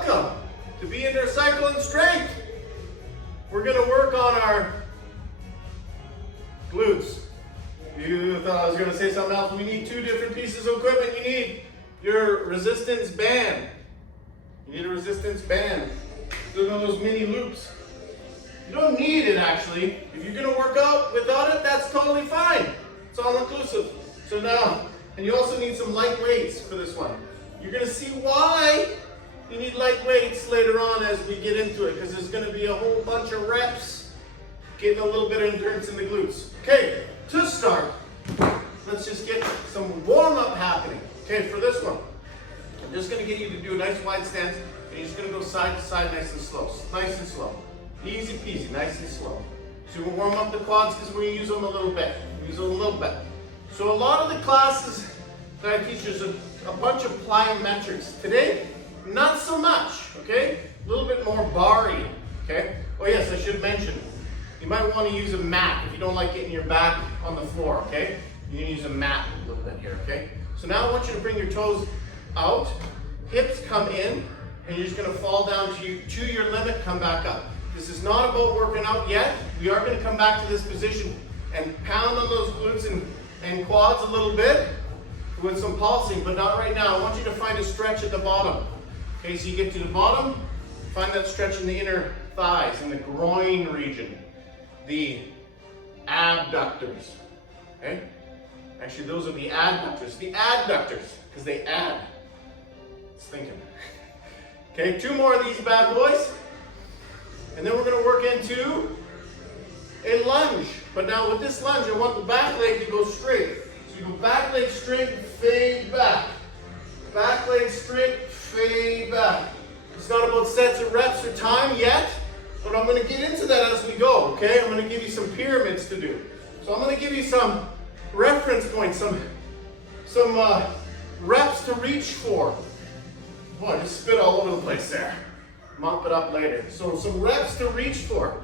welcome to Be Inner Cycle and Strength. We're going to work on our glutes. You thought I was going to say something else. We need two different pieces of equipment. You need your resistance band. You need a resistance band. Those are those mini loops. You don't need it actually. If you're going to work out without it, that's totally fine. It's all inclusive. So now, and you also need some light weights for this one. You're going to see why you need light weights later on as we get into it, because there's going to be a whole bunch of reps getting a little bit of endurance in the glutes. Okay, to start, let's just get some warm-up happening. Okay, for this one, I'm just going to get you to do a nice wide stance, and you're just going to go side to side nice and slow. Nice and slow. Easy peasy, nice and slow. So we'll warm up the quads because we're going to use them a little bit. Use them a little bit. So a lot of the classes that I teach is a bunch of plyometrics. Today, not so much, okay? A little bit more barry, okay? Oh yes, I should mention, you might want to use a mat if you don't like getting your back on the floor, okay? You can use a mat a little bit here, okay? So now I want you to bring your toes out, hips come in, and you're just going to fall down to your limit, come back up. This is not about working out yet. We are going to come back to this position and pound on those glutes and quads a little bit with some pulsing, but not right now. I want you to find a stretch at the bottom. Okay, so you get to the bottom, find that stretch in the inner thighs, in the groin region, the abductors. Okay? Actually, those are the adductors. The adductors, because they add. It's thinking. Okay, two more of these bad boys. And then we're going to work into a lunge. But now with this lunge, I want the back leg to go straight. So you go back leg straight, fade back. Back leg straight, fade back. It's not about sets or reps or time yet, but I'm going to get into that as we go, okay? I'm going to give you some pyramids to do. So I'm going to give you some reference points, some reps to reach for. Boy, I just spit all over the place there. Mop it up later. So some reps to reach for.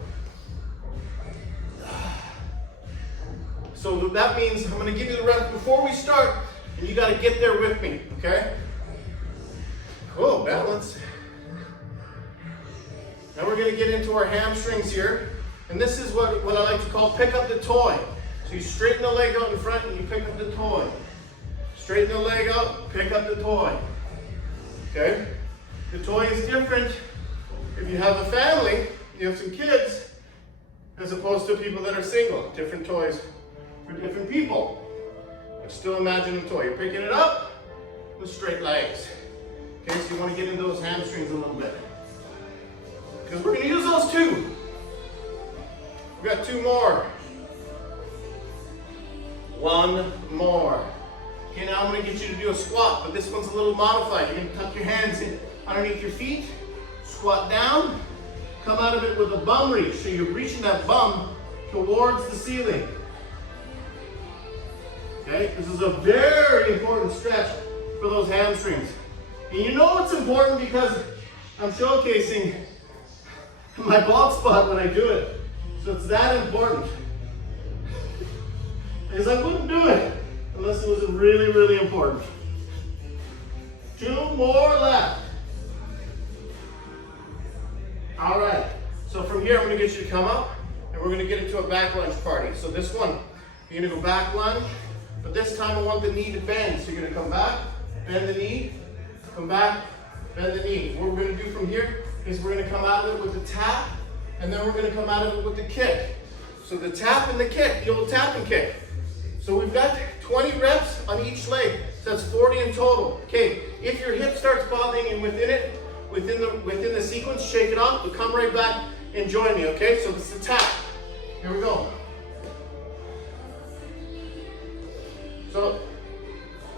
So that means I'm going to give you the reps before we start, and you got to get there with me, okay? Cool, balance. Now we're going to get into our hamstrings here, and this is what I like to call pick up the toy. So you straighten the leg out in front and you pick up the toy. Straighten the leg out, pick up the toy. Okay? The toy is different if you have a family, you have some kids, as opposed to people that are single. Different toys for different people. But still imagine a toy. You're picking it up with straight legs. Okay, so you want to get into those hamstrings a little bit. Because we're going to use those too. We've got two more. One more. Okay, now I'm going to get you to do a squat, but this one's a little modified. You're going to tuck your hands in underneath your feet, squat down, come out of it with a bum reach. So you're reaching that bum towards the ceiling. Okay, this is a very important stretch for those hamstrings. And you know it's important because I'm showcasing my bald spot when I do it. So it's that important. Because I wouldn't do it unless it was really, really important. Two more left. All right. So from here, I'm going to get you to come up, and we're going to get into a back lunge party. So this one, you're going to go back lunge, but this time I want the knee to bend. So you're going to come back, bend the knee, come back, bend the knee. What we're going to do from here is we're going to come out of it with the tap, and then we're going to come out of it with the kick. So the tap and the kick, the old tap and kick. So we've got 20 reps on each leg. So that's 40 in total. Okay, if your hip starts bothering and within the sequence, shake it off, but come right back and join me, okay? So this is the tap. Here we go. So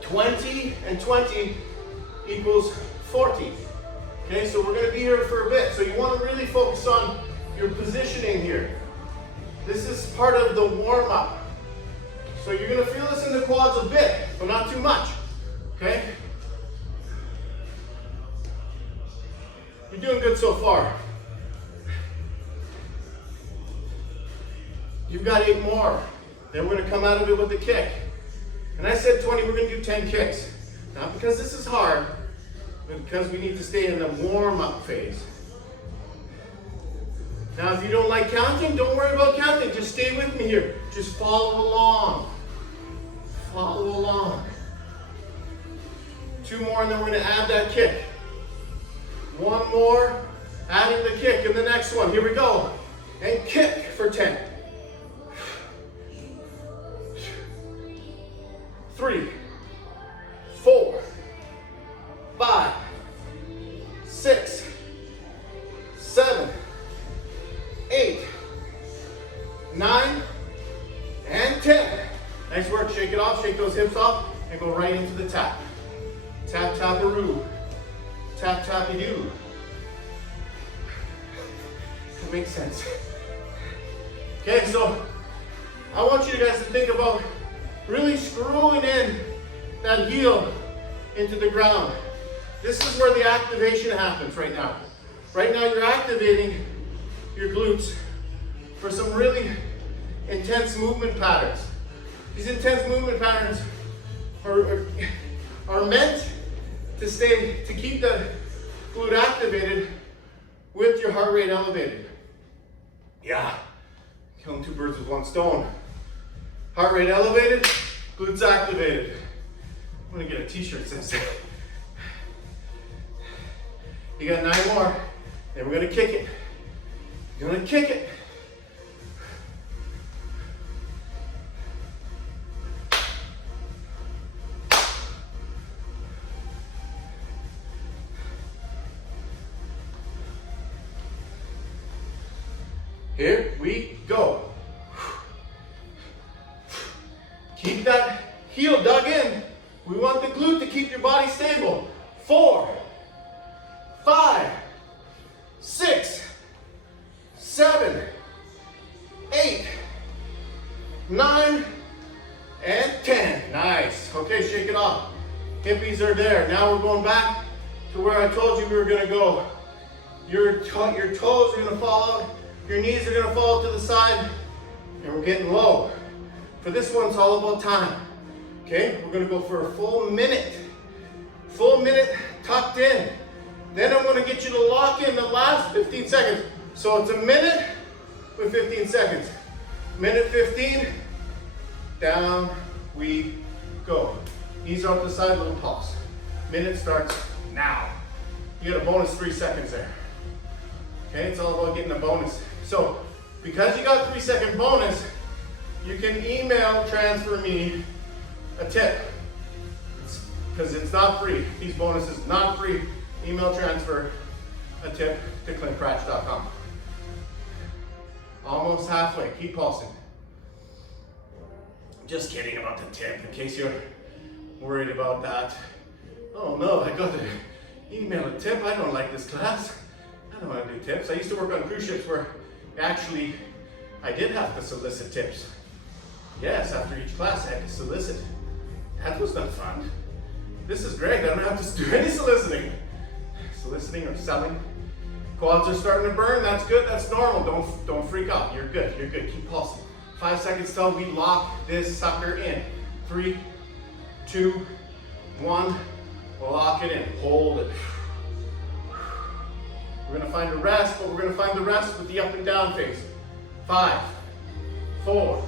20 and 20 equals 40. Okay, so we're going to be here for a bit. So you want to really focus on your positioning here. This is part of the warm-up. So you're going to feel this in the quads a bit, but not too much. Okay? You're doing good so far. You've got 8 more. Then we're going to come out of it with the kick. And I said 20, we're going to do 10 kicks. Not because this is hard, because we need to stay in the warm-up phase. Now, if you don't like counting, don't worry about counting. Just stay with me here. Just follow along. Follow along. 2 more, and then we're going to add that kick. 1 more, adding the kick in the next one. Here we go. And kick for 10. 3, 4, 5, 6, 7, 8, 9, and 10. Nice work. Shake it off. Shake those hips off and go right into the tap. Tap, tap-a-roo. Tap, tap-a-doo. That makes sense. Okay, so I want you guys to think about really screwing in that heel into the ground. This is where the activation happens right now. Right now you're activating your glutes for some really intense movement patterns. These intense movement patterns are meant to keep the glute activated with your heart rate elevated. Yeah, killing 2 birds with 1 stone. Heart rate elevated, glutes activated. I'm gonna get a t-shirt that says that. You got 9 more, then we're gonna kick it. You're gonna kick it. Here we go. Keep that heel dug in. We want the glute to keep your body stable. 4, 5, 6, 7, 8, 9, and 10. Nice. Okay, shake it off. Hippies are there. Now we're going back to where I told you we were going to go. Your toes are going to fall out. Your knees are going to fall to the side. And we're getting low. For this one, it's all about time. Okay, we're going to go for a full minute. Full minute tucked in. Then I'm going to get you to lock in the last 15 seconds. So it's a minute with 15 seconds. Minute 15, down we go. Knees are up the side, little pulse. Minute starts now. You get a bonus 3 seconds there. Okay, it's all about getting a bonus. So, because you got 3-second bonus, you can email transfer me a tip. Because it's not free. These bonuses not free. Email transfer a tip to clintcratch.com. Almost halfway. Keep pulsing. Just kidding about the tip, in case you're worried about that. Oh no, I got to email a tip. I don't like this class. I don't want to do tips. I used to work on cruise ships where actually I did have to solicit tips. Yes, after each class I had to solicit. That was not fun. This is great. I don't have to do any soliciting. Soliciting or selling. Quads are starting to burn. That's good. That's normal. Don't freak out. You're good. You're good. Keep pulsing. 5 seconds till we lock this sucker in. 3, 2, 1. We'll lock it in. Hold it. We're going to find a rest, but we're going to find the rest with the up and down phase. 5, 4,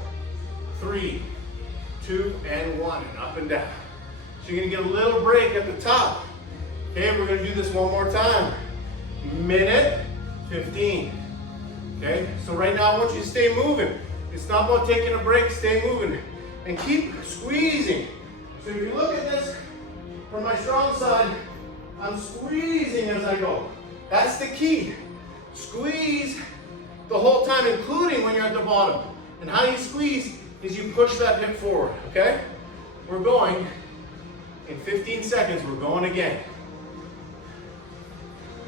3, 2, and 1. And up and down. So you're going to get a little break at the top. Okay, we're going to do this one more time. Minute 15. Okay, so right now I want you to stay moving. It's not about taking a break, stay moving. And keep squeezing. So if you look at this from my strong side, I'm squeezing as I go. That's the key. Squeeze the whole time, including when you're at the bottom. And how you squeeze is you push that hip forward, okay? We're going, in 15 seconds, we're going again.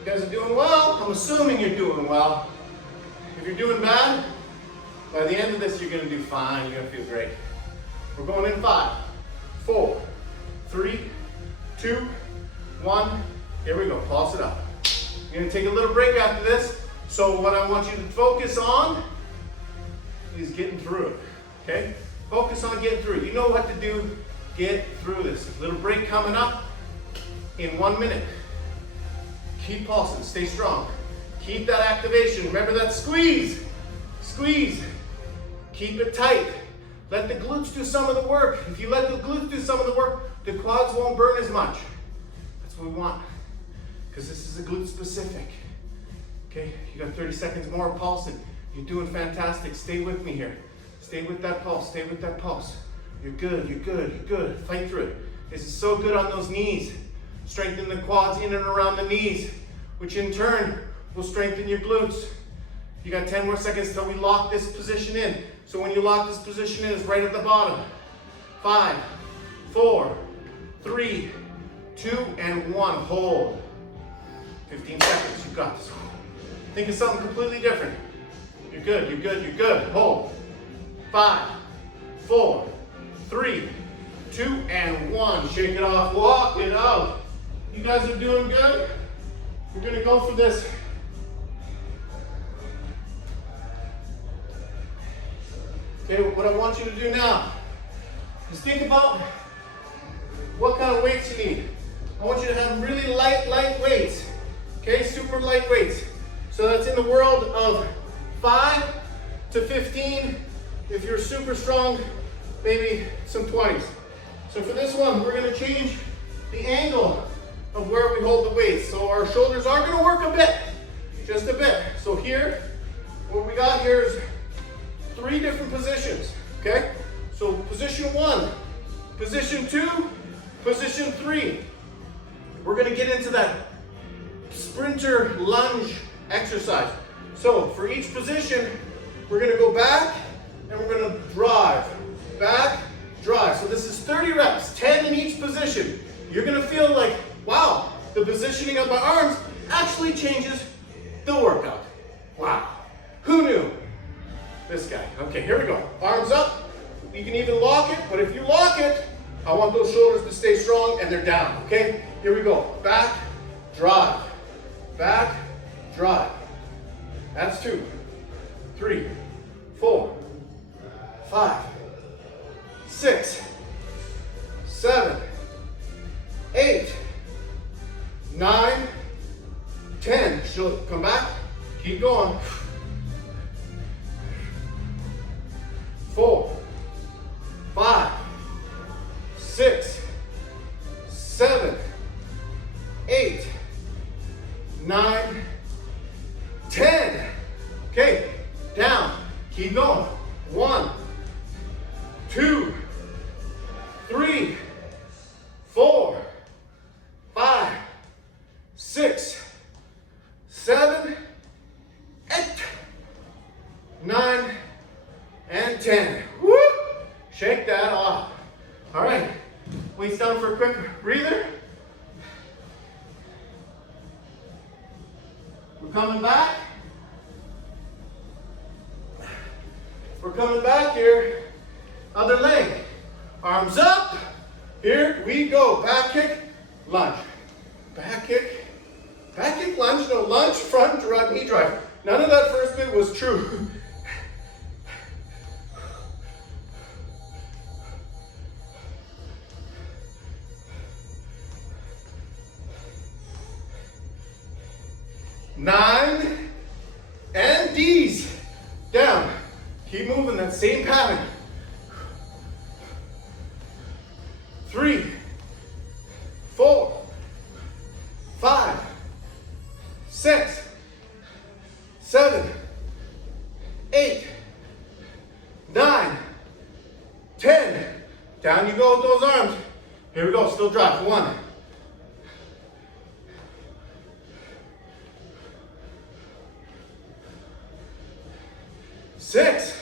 You guys are doing well? I'm assuming you're doing well. If you're doing bad, by the end of this, you're gonna do fine. You're gonna feel great. We're going in 5, 4, 3, 2, 1. Here we go, pulse it up. You're gonna take a little break after this. So what I want you to focus on is getting through it, okay? Focus on getting through it. You know what to do, get through this. A little break coming up in 1 minute. Keep pulsing, stay strong. Keep that activation. Remember that squeeze. Squeeze. Keep it tight. Let the glutes do some of the work. If you let the glutes do some of the work, the quads won't burn as much. That's what we want, because this is a glute specific. Okay, you got 30 seconds more pulsing. You're doing fantastic. Stay with me here. Stay with that pulse, stay with that pulse. You're good, you're good, you're good. Fight through it. This is so good on those knees. Strengthen the quads in and around the knees, which in turn will strengthen your glutes. You got 10 more seconds till we lock this position in. So when you lock this position in, it's right at the bottom. 5, 4, 3, 2, and 1. Hold. 15 seconds, you got this. Think of something completely different. You're good, you're good, you're good. Hold. 5, 4, 3, 2, and 1. Shake it off, walk it out. You guys are doing good. We're gonna go for this. Okay, what I want you to do now is think about what kind of weights you need. I want you to have really light weights. Okay, super light weights. So that's in the world of 5 to 15. If you're super strong, maybe some 20s. So for this one, we're gonna change the angle of where we hold the weights. So our shoulders are gonna work a bit, just a bit. So here, what we got here is 3 different positions, okay? So position 1, position 2, position 3. We're gonna get into that sprinter lunge exercise. So for each position, we're gonna go back and we're gonna drive. Back, drive. So this is 30 reps, 10 in each position. You're gonna feel like, wow, the positioning of my arms actually changes the workout. Wow, who knew? This guy. Okay, here we go. Arms up. You can even lock it, but if you lock it, I want those shoulders to stay strong and they're down, okay? Here we go. Back, drive. Back, drive. That's 2, 3, 4, 5, 6, 7, 8, 9, 10. Come back. Keep going. 4, 5, 6, 7, 8, 9, 10. Okay, down. Keep going. 1, 2, 3, 4, 5, 6, 7, 8, 9, and 10. Woo! Shake that off. All right, weights down for a quick breather. We're coming back. We're coming back here. Other leg. Arms up. Here we go. Back kick, lunge. Back kick, lunge. No, lunge, front, drive, knee drive. None of that first bit was true. Nine, and D's. Down. Keep moving that same pattern. 3, 4, 5, 6, 7, 8, 9, 10. Down you go with those arms. Here we go, still drive. 1, 6,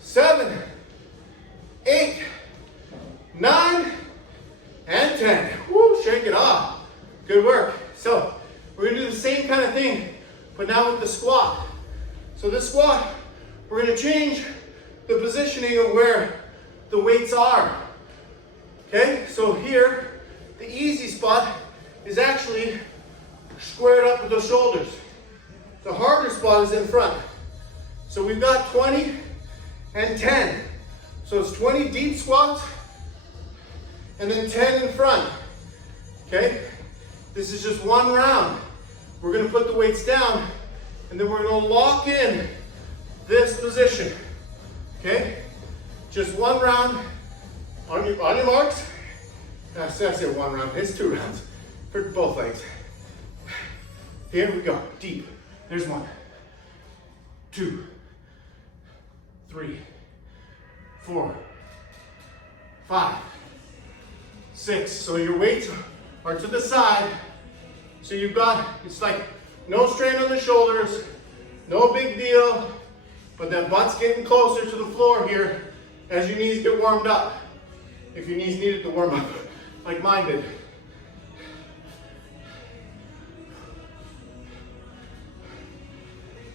7, 8, 9, and 10. Woo, shake it off. Good work. So we're gonna do the same kind of thing, but now with the squat. So this squat, we're gonna change the positioning of where the weights are. Okay, so here, the easy spot is actually squared up with the shoulders. The harder spot is in front. So we've got 20 and 10. So it's 20 deep squats and then 10 in front. Okay? This is just one round. We're gonna put the weights down and then we're gonna lock in this position, okay? Just one round. On your marks. I said one round, it's 2 rounds for both legs. Here we go, deep. There's 1, 2, 3, 4, 5, 6. So your weights are to the side. So you've got, it's like no strain on the shoulders, no big deal, but that butt's getting closer to the floor here as your knees get warmed up. If your knees needed to warm up, like mine did.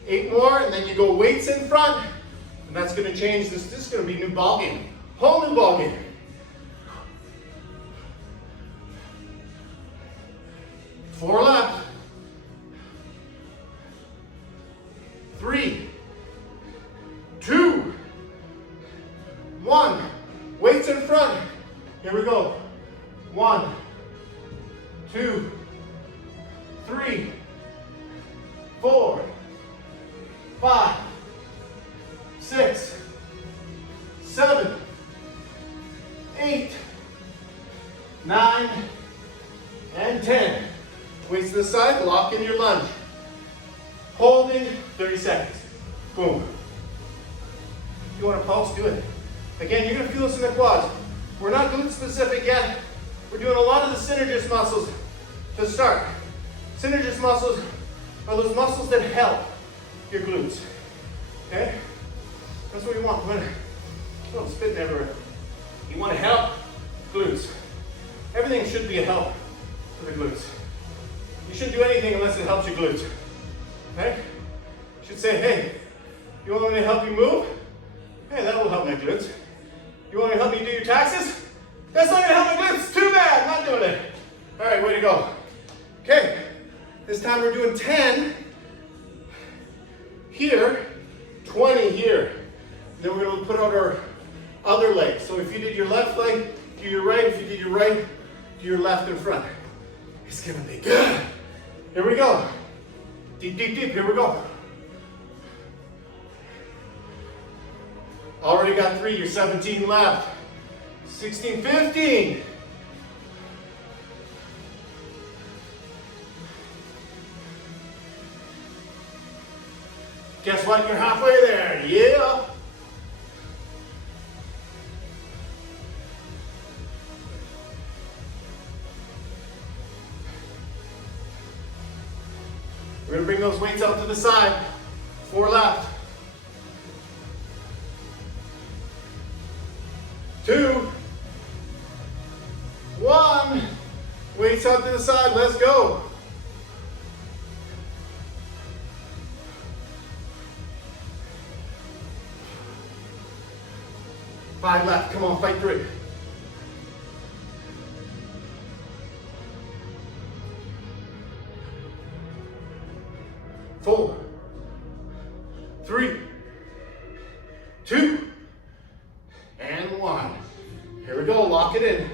Eight more, and then you go weights in front, and that's gonna change this. This is gonna be a new ball game. Whole new ball game. 4 left. 3, 2, 1. Weights in front. Here we go. 1, 2, 3, 4, 5, 6, 7, 8, 9, and 10. Weights to the side, lock in your lunge. Holding 30 seconds. Boom. If you want to pulse, do it. Again, you're going to feel this in the quads. We're not glute specific yet. We're doing a lot of the synergist muscles to start. Synergist muscles are those muscles that help your glutes. Okay? That's what you want. I'm spitting everywhere. You want to help glutes. Everything should be a help for the glutes. You shouldn't do anything unless it helps your glutes. Okay? You should say, hey, you want me to help you move? Hey, that will help my glutes. You want me to help you do your taxes? That's not gonna help my glutes. Too bad, not doing it. All right, way to go. Okay, this time we're doing 10 here, 20 here. Then we're gonna put out our other leg. So if you did your left leg, do your right. If you did your right, do your left in front. It's gonna be good. Here we go. Deep, deep, deep, here we go. Already got 3, you're 17 left. 16, 15. Guess what, you're halfway there, yeah. We're gonna bring those weights out to the side. 4 left. 2, 1. Weights out to the side, let's go. 5 left, come on, fight through it. 4, 3, 2, and 1. Here we go, lock it in.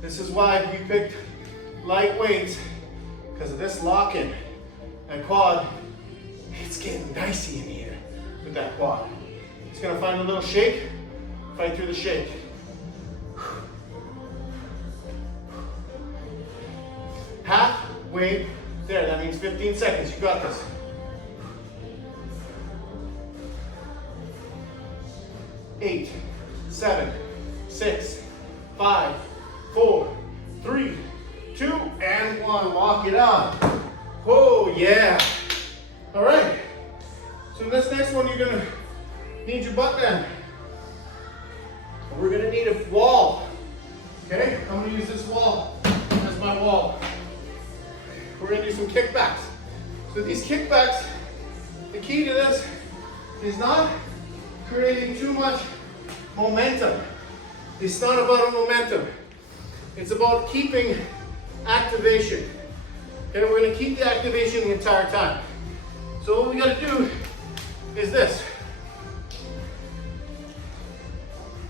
This is why we picked light weights, because of this lock-in. That quad, it's getting dicey in here with that quad. Just gonna find a little shake, fight through the shake. Halfway there, that means 15 seconds, you got this. 8, 7, 6, 5, 4, 3, 2, and 1. Lock it up. Oh yeah. All right. So this next one, you're gonna need your butt bend. We're gonna need a wall. Okay, I'm gonna use this wall as my wall. We're gonna do some kickbacks. So these kickbacks, the key to this is not creating too much momentum. It's not about a momentum. It's about keeping activation. Okay, we're gonna keep the activation the entire time. So what we gotta do is this.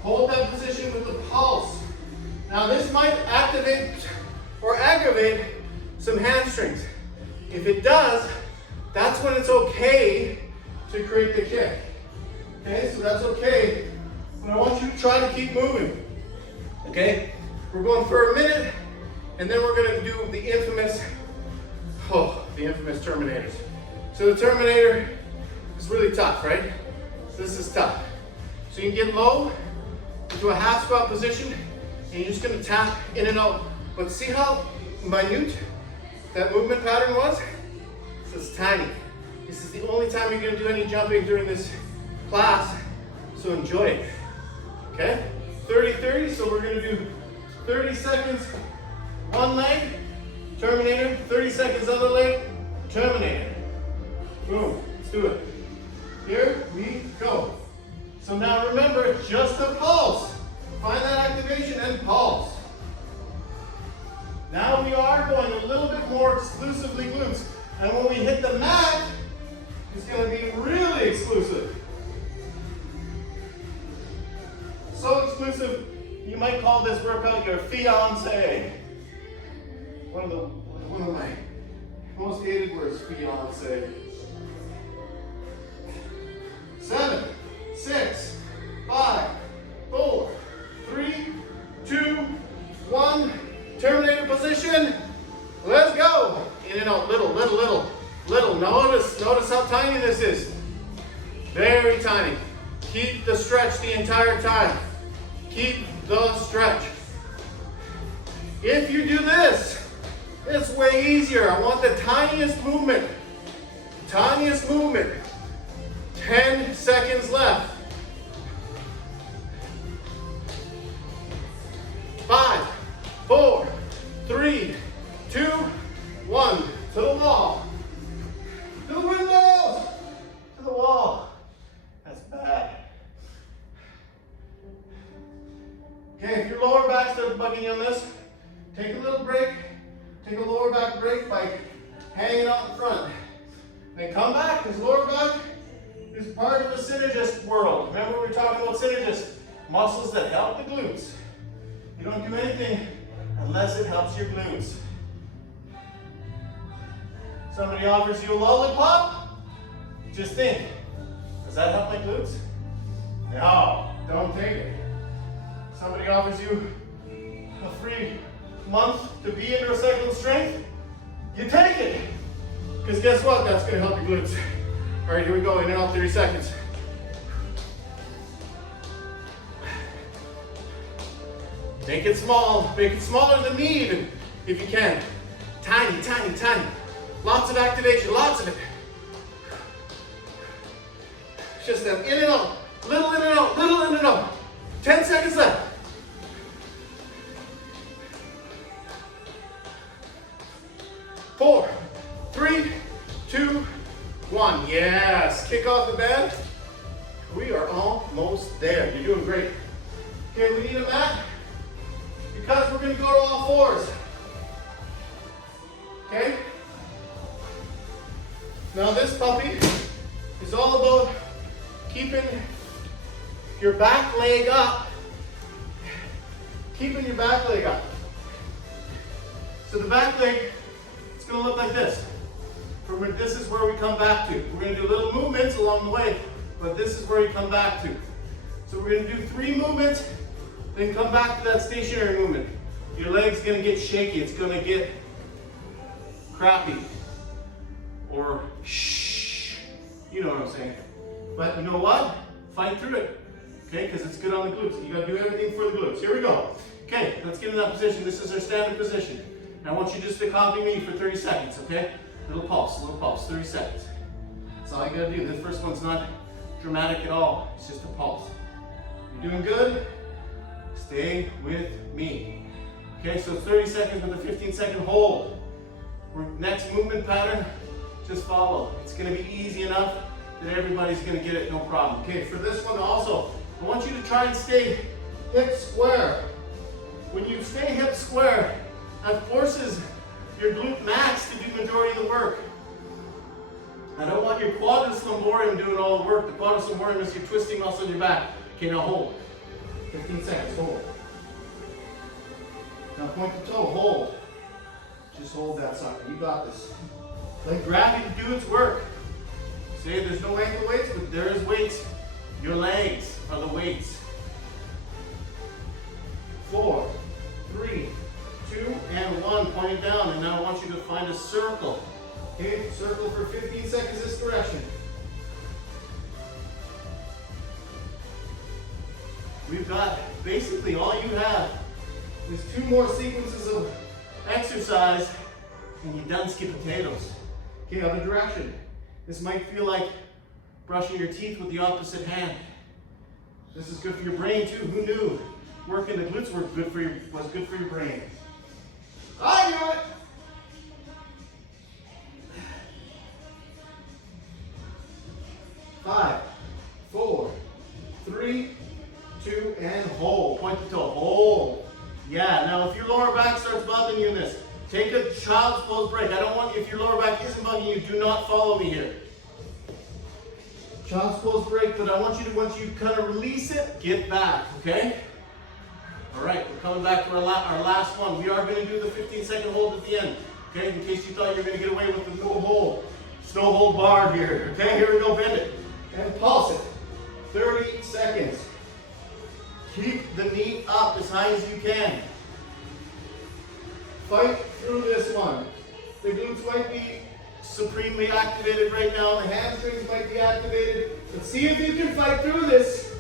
Hold that position with the pulse. Now this might activate or aggravate some hamstrings. If it does, that's when it's okay to create the kick. Okay, so that's okay. But I want you to try to keep moving. Okay, we're going for a minute, and then we're gonna do the infamous Terminators. So the Terminator is really tough, right? So this is tough. So you can get low into a half squat position, and you're just gonna tap in and out. But see how minute that movement pattern was? So it's tiny. This is the only time you're gonna do any jumping during this class, so enjoy it, okay? 30-30, so we're gonna do 30 seconds, one leg, Terminator, 30 seconds other leg, Terminator. Boom, let's do it. Here we go. So now remember, just a pulse. Find that activation and pulse. Now we are going a little bit more exclusively glutes. And when we hit the mat, it's going to be really exclusive. So exclusive, you might call this workout your fiance. One of my most hated words, fiance. 7, 6, 5, 4, 3, 2, 1. Terminator position. Let's go. In and out, little. Notice how tiny this is. Very tiny. Keep the stretch the entire time. Keep the stretch. If you do this, it's way easier. I want the tiniest movement. 10 seconds left. 5, 4, 3, 2, 1. To the wall. To the windows. To the wall. That's bad. Okay, if your lower back starts bugging you on this, take a little break. Take a lower back break by hanging out in front. Then come back, because lower back is part of the synergist world. Remember we were talking about synergist, muscles that help the glutes. You don't do anything unless it helps your glutes. Somebody offers you a lollipop, just think, does that help my glutes? No, don't take it. Somebody offers you a free month to be in recycled strength, you take it. Because guess what? That's going to help your glutes. All right, here we go, in and out, 30 seconds. Make it small. Make it smaller than me even, if you can. Tiny. Lots of activation, lots of it. Just them in and out, little in and out. 10 seconds left. 4, 3, 2, 1. Yes, kick off the band. We are almost there. You're doing great. Okay, we need a mat because we're going to go to all fours. Okay? Now this puppy is all about keeping your back leg up. Keeping your back leg up. So the back leg, it's going to look like this. This is where we come back to. We're going to do little movements along the way, but this is where you come back to. So we're going to do 3 movements, then come back to that stationary movement. Your leg's going to get shaky. It's going to get crappy. Or shh. You know what I'm saying. But you know what? Fight through it. Okay, because it's good on the glutes. You got to do everything for the glutes. Here we go. Okay, let's get in that position. This is our standard position. And I want you just to copy me for 30 seconds, okay? Little pulse, 30 seconds. That's all you got to do. This first one's not dramatic at all. It's just a pulse. You're doing good? Stay with me. Okay, so 30 seconds with a 15-second hold. Next movement pattern, just follow. It's going to be easy enough that everybody's going to get it, no problem. Okay, for this one also, I want you to try and stay hip square. When you stay hip square, that forces your glute max to do the majority of the work. I don't want your quadratus lumborum doing all the work. The quadratus lumborum is your twisting muscle in your back. Okay, now hold. 15 seconds, hold. Now point the toe, hold. Just hold that sucker. You got this. Let gravity do its work. Say there's no ankle weights, but there is weights. Your legs are the weights. 4, 3, 2, and 1. Point it down. And now I want you to find a circle. Okay, circle for 15 seconds this direction. We've got basically all you have is 2 more sequences of exercise and you're done skipping potatoes. Okay, other direction. This might feel like brushing your teeth with the opposite hand. This is good for your brain too. Who knew working the glutes was good for your brain? I knew it! Five, 4, 3, 2, and hold. Point the toe. Hold. Yeah, now if your lower back starts bothering you in this, take a child's pose break. I don't want you, if your lower back isn't bugging you, do not follow me here. Child's pose break, but I want you to, once you kind of release it, get back, okay? All right, we're coming back to our last one. We are going to do the 15-second hold at the end, okay? In case you thought you were going to get away with the no hold. Snow hold bar here, okay? Here we go, bend it. And pulse it. 30 seconds. Keep the knee up as high as you can. Fight through this one. The glutes might be supremely activated right now. The hamstrings might be activated. But see if you can fight through this.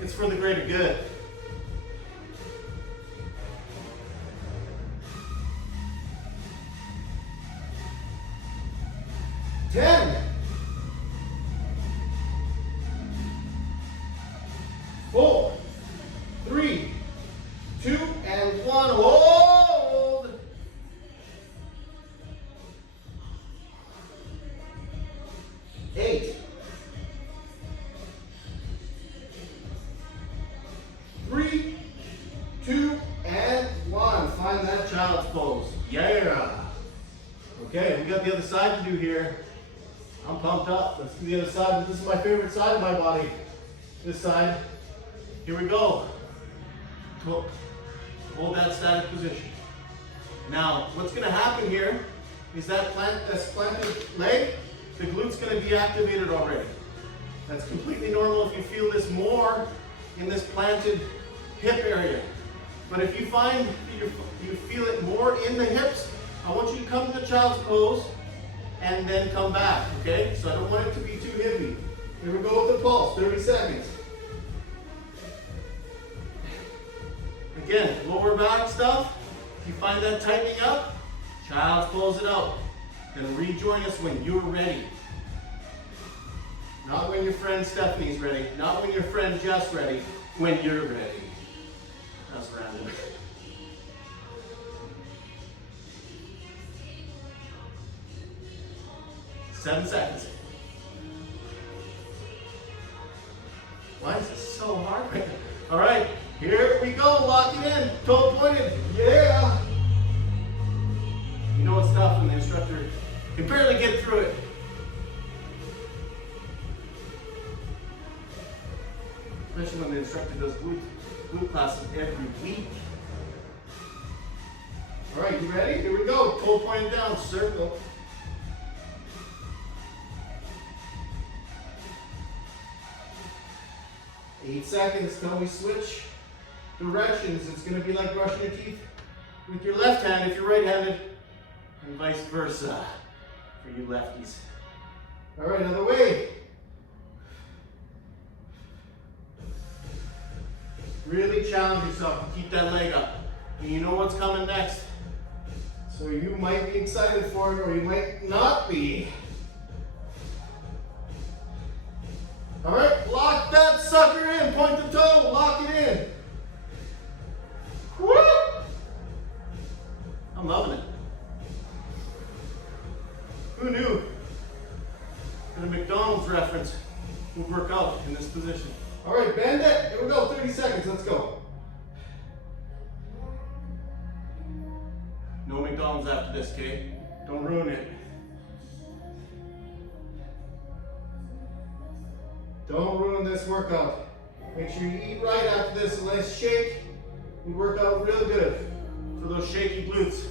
It's for the greater good. Ten. 4, 3, 2, and 1. Hold. 8, 3, 2, and 1. Find that child's pose. Yeah. Okay, we got the other side to do here. I'm pumped up. Let's do the other side. This is my favorite side of my body. This side. Here we go. Hold that static position. Now, what's going to happen here is that planted leg, the glute's going to be activated already. That's completely normal if you feel this more in this planted hip area. But if you find that you feel it more in the hips, I want you to come to the child's pose and then come back, okay? So I don't want it to be too heavy. Here we go with the pulse, 30 seconds. Again, lower back stuff, if you find that tightening up, child's pose it out. Then rejoin us when you're ready. Not when your friend Stephanie's ready, not when your friend Jeff's ready, when you're ready. That's random. Seven seconds. Why is this so hard? All right, here we go. Lock it in. Toe pointed. Yeah. You know it's tough when the instructor can barely get through it. Especially when the instructor does glute classes every week. All right, you ready? Here we go. Toe pointed down. Circle. 8 seconds till we switch directions. It's going to be like brushing your teeth with your left hand if you're right-handed, and vice versa for you lefties. All right, other way. Really challenge yourself to keep that leg up. And you know what's coming next. So you might be excited for it or you might not be. All right, lock that sucker in. Point the toe, lock it in. Woo! I'm loving it. Who knew that a McDonald's reference would work out in this position? All right, bend it. Here we go, 30 seconds, let's go. No McDonald's after this, okay? Don't ruin it. Don't ruin this workout. Make sure you eat right after this. A nice shake. You work out real good for those shaky glutes.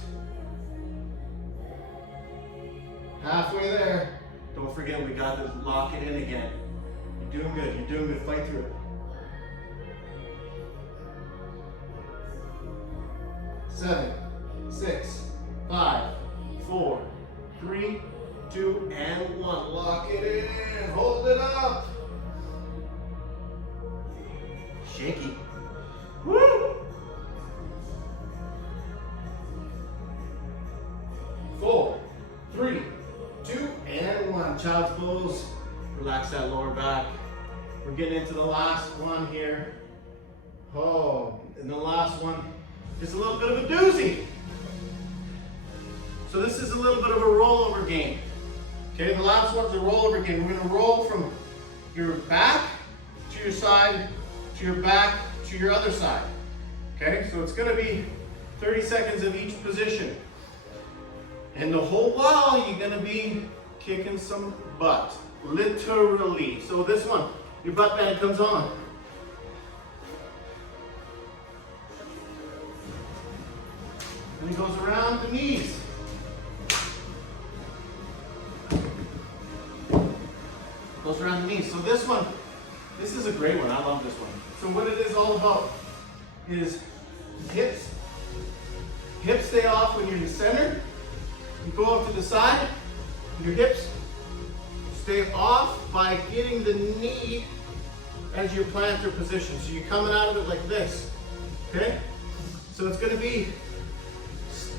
Halfway there. Don't forget, we got to lock it in again. You're doing good. You're doing good. Fight through it. 7, 6, 5, 4, 3, 2, and 1. Lock it in. Hold it up. Shaky. Woo! 4, 3, 2, and 1. Child's pose. Relax that lower back. We're getting into the last one here. Oh, and the last one is a little bit of a doozy. So this is a little bit of a rollover game. Okay, the last one's a rollover game. We're gonna roll from your back to your side, to your back, to your other side. Okay, so it's gonna be 30 seconds of each position. And the whole while, you're gonna be kicking some butt, literally. So this one, your butt band comes on. And it goes around the knees. Goes around the knees. So this one, this is a great one. I love this one. So what it is all about is hips. Hips stay off when you're in the center. You go up to the side, your hips stay off by getting the knee as your plantar position. So you're coming out of it like this, okay? So it's gonna be,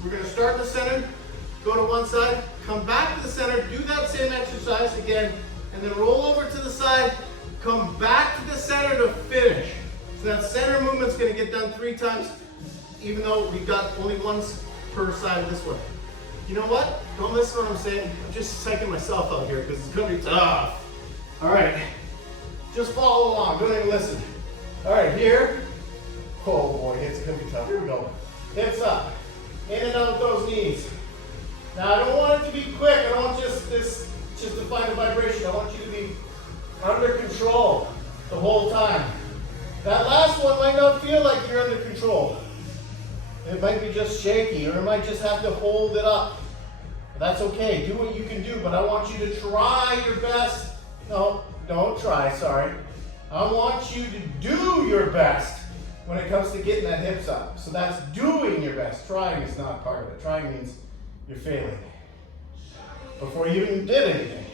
we're gonna start in the center, go to one side, come back to the center, do that same exercise again, and then roll over to the side, come back to the center to finish. So that center movement's gonna get done 3 times, even though we've got only once per side of this one. You know what? Don't listen to what I'm saying. I'm just psyching myself out here because it's gonna be tough. All right, just follow along, don't even listen. All right, here. Oh boy, it's gonna be tough. Here we go. Hips up, in and out of those knees. Now I don't want it to be quick. I don't want just to find a vibration. I want you to be under control the whole time. That last one might not feel like you're under control. It might be just shaky, or it might just have to hold it up. That's okay, do what you can do, but I want you to try your best. No, don't try, sorry. I want you to do your best when it comes to getting that hips up. So that's doing your best. Trying is not part of it. Trying means you're failing before you even did anything.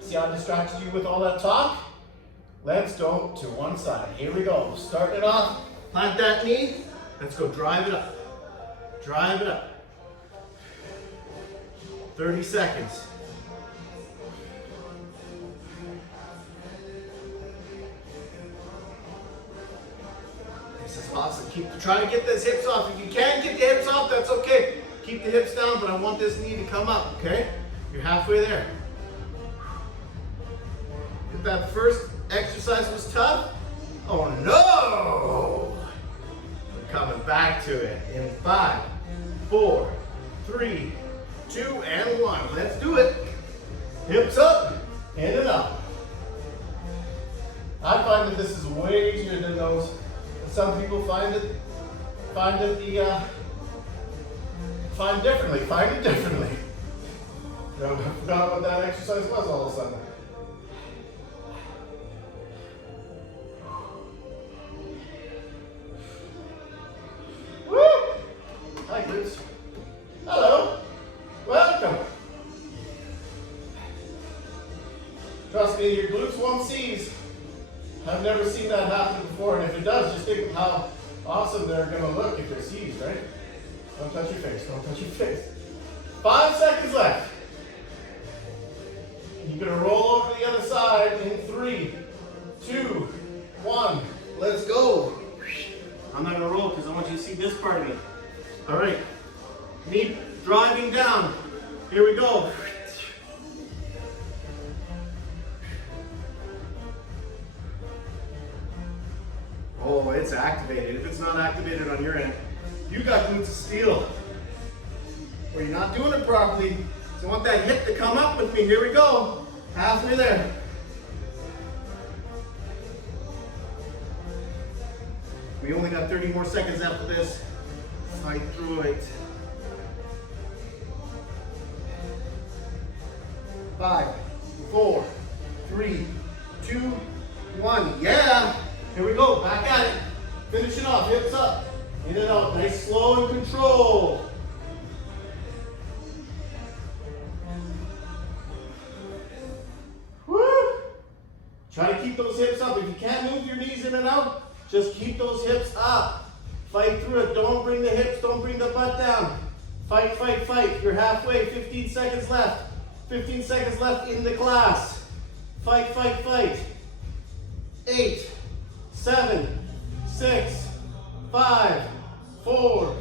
See how I distracted you with all that talk? Let's go to one side. Here we go. Starting it off. Plant that knee. Let's go. Drive it up. Drive it up. 30 seconds. This is awesome. Try to get those hips off. If you can't get the hips off, that's okay. Keep the hips down, but I want this knee to come up, okay? You're halfway there. If that first exercise was tough, oh no! Coming back to it in 5, 4, 3, 2, and 1. Let's do it. Hips up, in and up. I find that this is way easier than those. Some people find it differently. I forgot what that exercise was all of a sudden. Hi, glutes. Hello. Welcome. Trust me, your glutes won't seize. I've never seen that happen before, and if it does, just think of how awesome they're going to look if they're seized, right? Don't touch your face. Don't touch your face. 5 seconds left. You're going to roll over to the other side in 3, 2, 1. Let's go. I'm not going to roll because I want you to see this part of me. All right, knee driving down. Here we go. Oh, it's activated. If it's not activated on your end, you got glutes of steel. Or you're not doing it properly. So I want that hip to come up with me. Here we go. Halfway there. We only got 30 more seconds after this. Fight through it. 5, 4, 3, 2, 1. Yeah. Here we go. Back at it. Finish it off. Hips up. In and out. Nice, slow, and controlled. Woo. Try to keep those hips up. If you can't move your knees in and out, just keep those hips up. Fight through it. Don't bring the hips. Don't bring the butt down. Fight, fight, fight. You're halfway. 15 seconds left. 15 seconds left in the class. Fight, fight, fight. 8, 7, 6, 5, 4,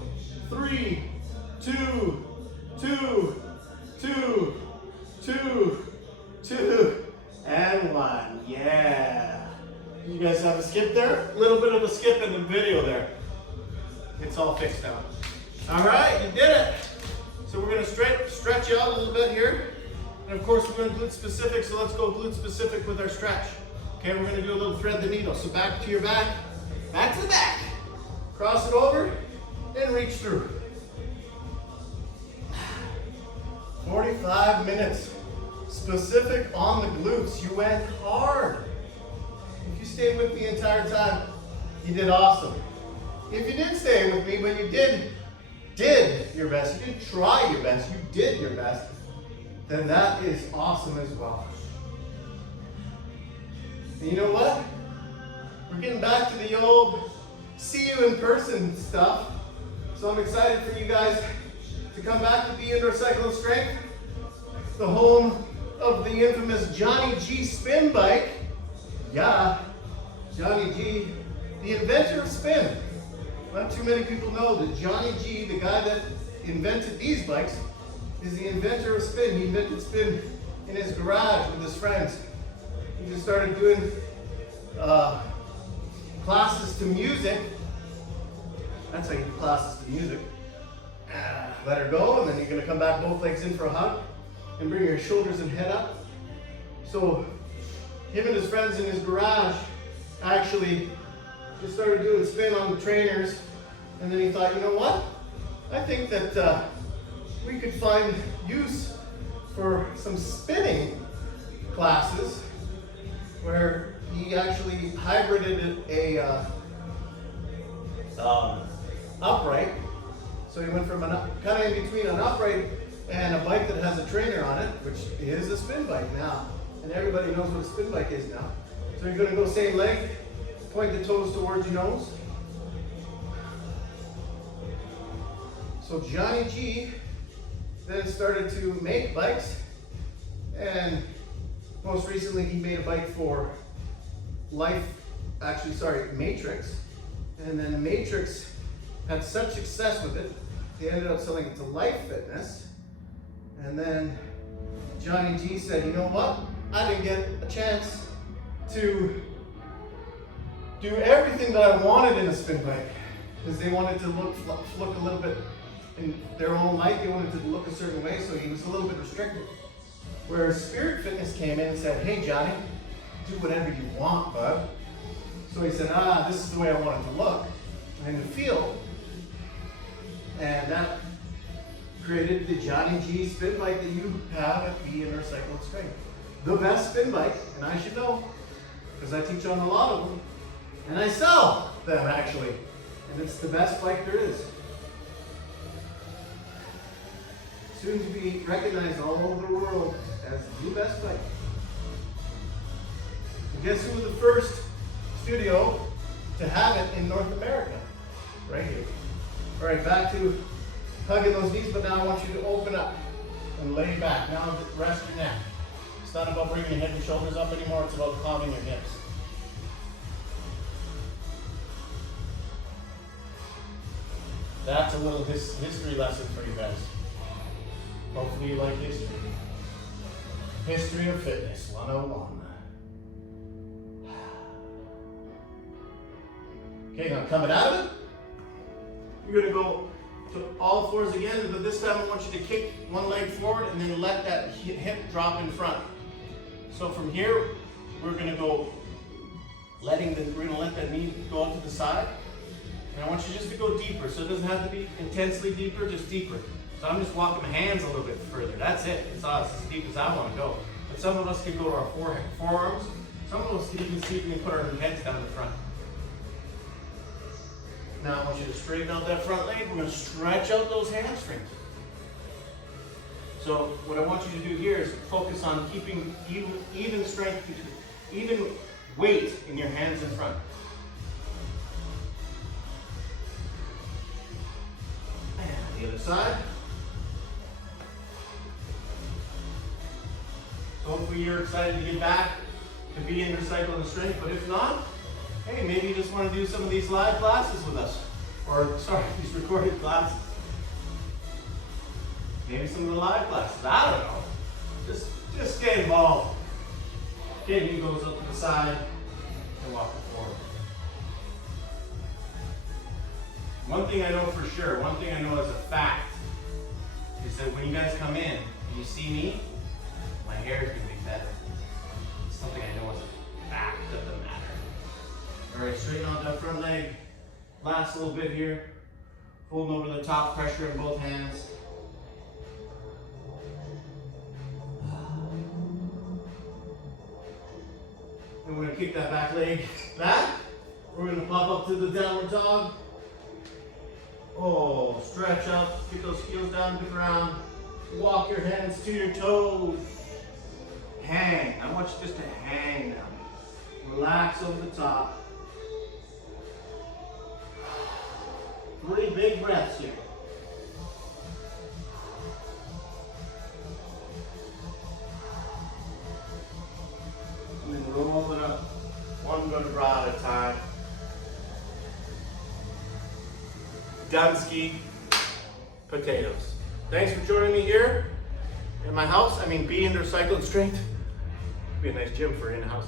3, 2, 2, 2, 2, 2, and 1. Yeah. You guys have a skip there? A little bit of a skip in the video there. It's all fixed now. All right, you did it. So we're going to stretch you out a little bit here. And of course, we're going to glute specific, so let's go glute specific with our stretch. Okay, we're going to do a little thread the needle. So back to your back to the back. Cross it over and reach through. 45 minutes. Specific on the glutes. You went hard. If you stayed with me the entire time, you did awesome. If you didn't stay with me, but you did your best, you didn't try your best, you did your best, then that is awesome as well. And you know what? We're getting back to the old see you in person stuff. So I'm excited for you guys to come back to the Indoor Cycle of Strength, the home of the infamous Johnny G spin bike. Yeah, Johnny G, the inventor of spin. Not too many people know that Johnny G, the guy that invented these bikes, is the inventor of spin. He invented spin in his garage with his friends. He just started doing classes to music. That's how you do classes to music. Let her go, and then you're gonna come back both legs in for a hug and bring your shoulders and head up. So him and his friends in his garage actually just started doing spin on the trainers, and then he thought, you know what? I think that we could find use for some spinning classes where he actually hybrided a upright. So he went from kind of in between an upright and a bike that has a trainer on it, which is a spin bike now. And everybody knows what a spin bike is now. So you're gonna go same leg, point the toes towards your nose. So Johnny G then started to make bikes, and most recently he made a bike for Matrix. And then Matrix had such success with it, they ended up selling it to Life Fitness. And then Johnny G said, you know what? I didn't get a chance to do everything that I wanted in a spin bike, because they wanted to look a little bit in their own light. They wanted to look a certain way, so he was a little bit restricted. Whereas Spirit Fitness came in and said, hey Johnny, do whatever you want, bud. So he said, this is the way I want it to look and to feel. And that created the Johnny G spin bike that you have at the Indoor Cycle of Strength. The best spin bike, and I should know, because I teach on a lot of them, and I sell them actually, and it's the best bike there is. Soon to be recognized all over the world as the best bike. And guess who was the first studio to have it in North America? Right here. All right, back to hugging those knees, but now I want you to open up and lay back. Now rest your neck. It's not about bringing your head and shoulders up anymore, it's about calming your hips. That's a little history lesson for you guys. Hopefully you like history. History of Fitness 101. Okay, now coming out of it, you're going to go to all fours again, but this time I want you to kick one leg forward and then let that hip drop in front. So from here, we're going to go we're going to let that knee go out to the side. And I want you just to go deeper, so it doesn't have to be intensely deeper, just deeper. So I'm just walking my hands a little bit further That's it. It's as deep as I want to go. But some of us can go to our forearms. Some of us can even see if we can put our heads down the front. Now I want you to straighten out that front leg. We're going to stretch out those hamstrings. So what I want you to do here is focus on keeping even strength, even weight in your hands in front. And the other side. So hopefully you're excited to get back to be in Recycle and Strength, but if not, hey, maybe you just want to do some of these live classes with us. Or, sorry, these recorded classes. Maybe some of the live classes, I don't know. Just get involved. Okay, knee goes up to the side and walk it forward. One thing I know for sure, one thing I know as a fact, is that when you guys come in and you see me, my hair is going to be better. It's something I know as a fact of the matter. All right, straighten out that front leg. Last little bit here. Holding over the top, pressure in both hands. And we're going to kick that back leg back. We're going to pop up to the downward dog. Oh, stretch up, get those heels down to the ground. Walk your hands to your toes. Hang. I want you just to hang now. Relax over the top. 3 big breaths here. And then roll it up. One vertebra at a time. Dunsky potatoes. Thanks for joining me here in my house. Be in Recycle and Strength. Be a nice gym for in-house.